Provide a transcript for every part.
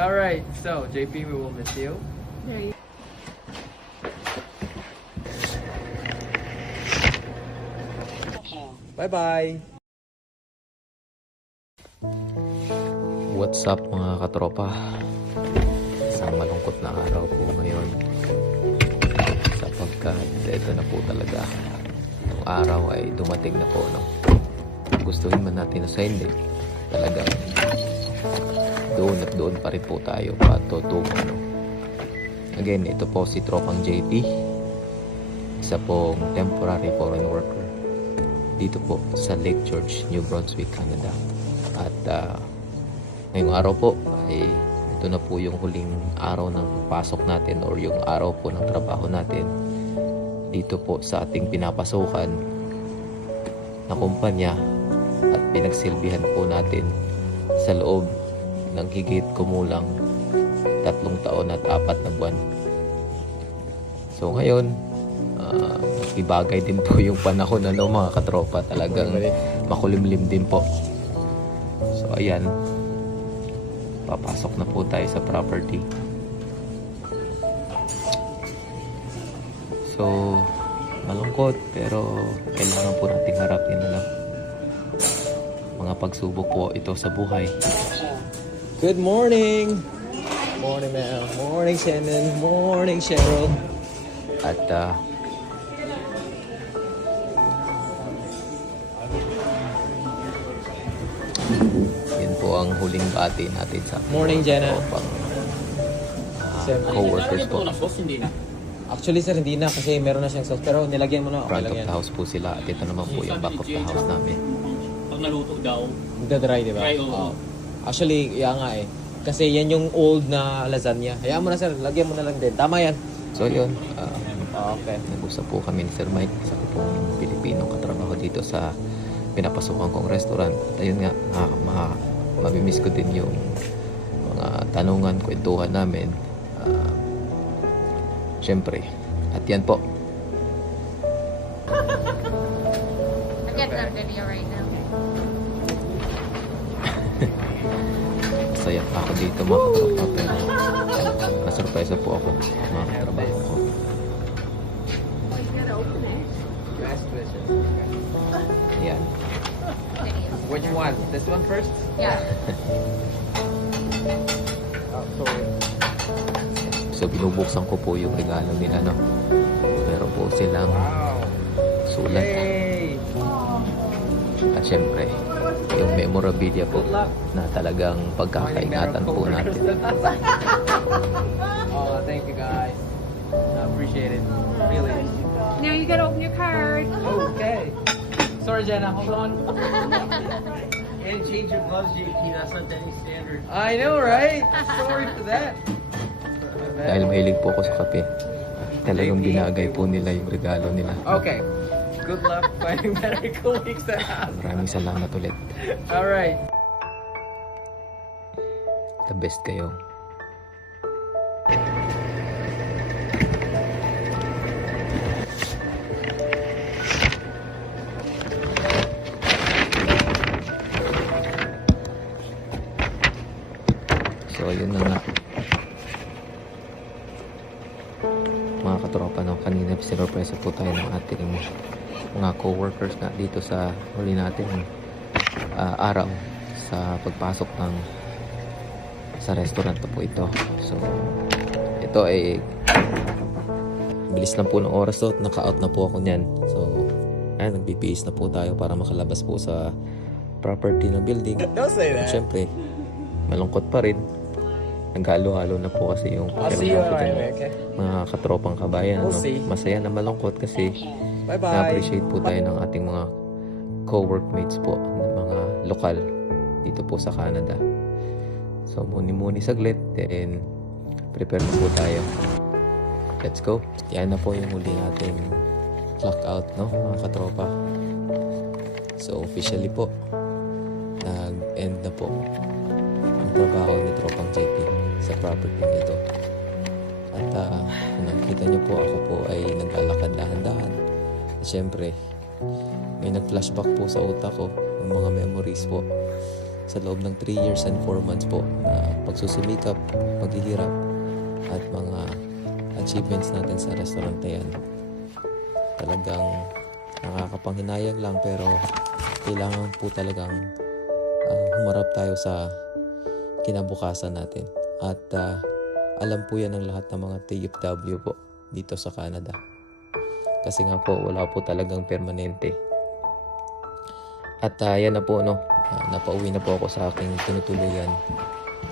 Alright, so JP, we will miss you. There you Bye-bye! What's up mga katropa? Isang malungkot na araw po ngayon sapagkat ito na po talaga. Ang araw ay dumating na po, no? Gustuhin man natin na sa hindi, talagang doon at doon pa rin po tayo patutungo, no? Again, ito po si Tropang JP, isa pong temporary foreign worker dito po sa Lake George, New Brunswick, Canada. At ngayong araw po ay ito na po yung huling araw ng pasok natin or yung araw po ng trabaho natin dito po sa ating pinapasukan na kumpanya at pinagsilbihan po natin sa loob ng higit kumulang 3 taon at 4 na buwan. So ngayon, ibagay din po yung panahon, ano mga katropa, talagang makulimlim din po. So ayan, papasok na po tayo sa property. So malungkot pero kailangan po nating harapin, ano, mga pagsubok po ito sa buhay. Good morning! Morning, Mel. Morning, Shannon. Morning, Cheryl. At yun po ang huling bati natin sa Morning, Jenna. co-workers po. Actually, sir, hindi na kasi meron na siyang sauce. Pero nilagyan mo na. Okay Front lang of yan. the house po sila at ito naman po yung back of the house namin. Pag naluto daw, Magda-dry, di ba? Dry, oo. Actually, yan nga eh. Kasi yan yung old na lasagna. Hayaan mo na, sir. Lagyan mo na lang din. Tama yan. So yun, Okay. nag-usap po kami ni Sir Mike, isa ko pong Pilipinong katrabaho dito sa pinapasukan kong restaurant. At ayun nga, mamimiss ko din yung mga tanungan, kwentuhan namin. Siyempre, at yan po. I'm getting that video right now. Masaya pa ako dito mga katropa, pero nasurpresa po ako mga katrabaho ko. Ayan. Video. Which one? This one first? Yeah. Sorry. So binubuksan ko po yung regalo nila, no? Meron po silang Wow. sulat. Yay! At syempre, yung memorabilia po na talagang pagkakaingatan po natin. Oh, thank you guys. I appreciate it. Really. Now you gotta open your card. Okay. Sorry, Jenna. Hold on. and change your gloves, JP. That's not any standard. I know, right? Sorry for that. Dahil mahilig po ako sa kape, talagang binagay po nila yung regalo nila. Okay. Good luck finding better colleagues that have. Maraming salamat ulit. All right. The best kayo. So ayun na nga mga katropa, no, kanina sinurpresa po tayo ng ating mga co-workers nga dito sa huli natin araw sa pagpasok ng sa restaurant na po ito. So ito ay bilis lang po ng oras to, naka-out na po ako niyan. So ayun, nagbibihis na po tayo para makalabas po sa property ng building. Don't say At that. syempre malungkot pa rin, naghalo-halo na po kasi yung I'll see you pakiramdam ko right dun, away, okay? mga katropang kabayan, We'll no? see. Masaya na malungkot kasi Bye-bye. na-appreciate po tayo ng ating mga co-workmates po, ng mga lokal dito po sa Canada. So muni-muni saglit, then prepare na po tayo. Let's go. Yan na po yung huli nating clock out, no, mga katropa. So officially po nag-end na po ang trabaho ni Tropang JP sa property nito. At kung nakikita niyo po, ako po ay naglalakad dahan-dahan. At syempre, may nag-flashback po sa utak ko ng mga memories po sa loob ng 3 years and 4 months po na pagsusumikap, paghihirap at mga achievements natin sa restaurant na yan. Talagang nakakapanghinayang lang, pero kailangan po talagang humarap tayo sa kinabukasan natin. At alam po yan ng lahat ng mga TFW po dito sa Canada. Kasi nga po, wala po talagang permanente. At yan na po, no, napauwi na po ako sa aking tinutuluyan.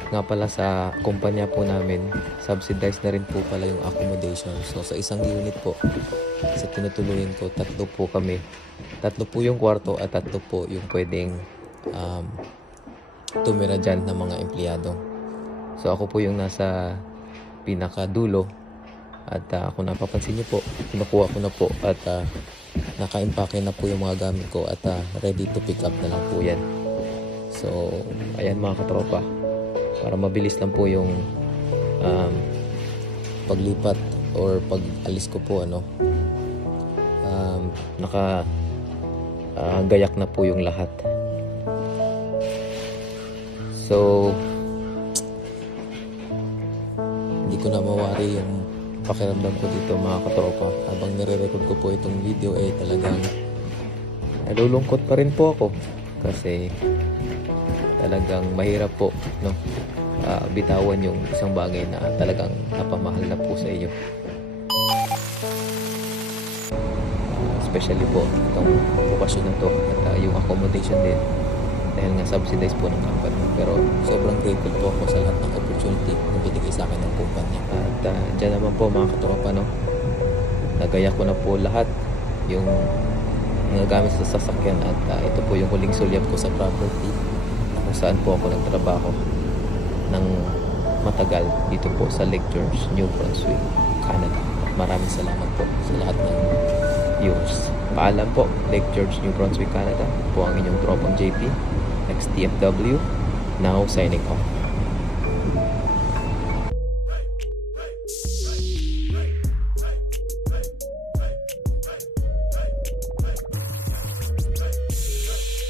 Nga pala sa kumpanya po namin, subsidized na rin po pala yung accommodation. So sa isang unit po, sa tinutuluyan ko, 3 po kami. 3 po yung kwarto at 3 po yung pwedeng tumira dyan ng mga empleyado. So ako po yung nasa pinakadulo. At kung napapansin niyo po, kinukuha ko na po at naka-impake na po yung mga gamit ko at ready to pick up na lang po yan. So ayan mga katropa, para mabilis lang po yung paglipat or pag-alis ko po, gayak na po yung lahat. So hindi ko na mawari yung pakiramdam ko dito mga katropa. Habang nire-record ko po itong video talagang nalulungkot pa rin po ako kasi talagang mahirap po, no, bitawan yung isang bagay na talagang napamahal na po sa iyo. Especially po itong okasyon na to at yung accommodation din, dahil nga subsidized po ng company. Pero sobrang grateful po ako sa lahat ng opportunity na binigay sa akin ng kumpanya. At dyan naman po mga katropa, no, nagaya ko na po lahat yung nagagamit sa sasakyan. At ito po yung huling sulyap ko sa property kung saan po ako nagtrabaho ng matagal dito po sa Lake George, New Brunswick, Canada. Maraming salamat po sa lahat ng viewers. Paalam po, Lake George, New Brunswick, Canada. Po ang inyong tropang JP, ex-TFW, now signing off.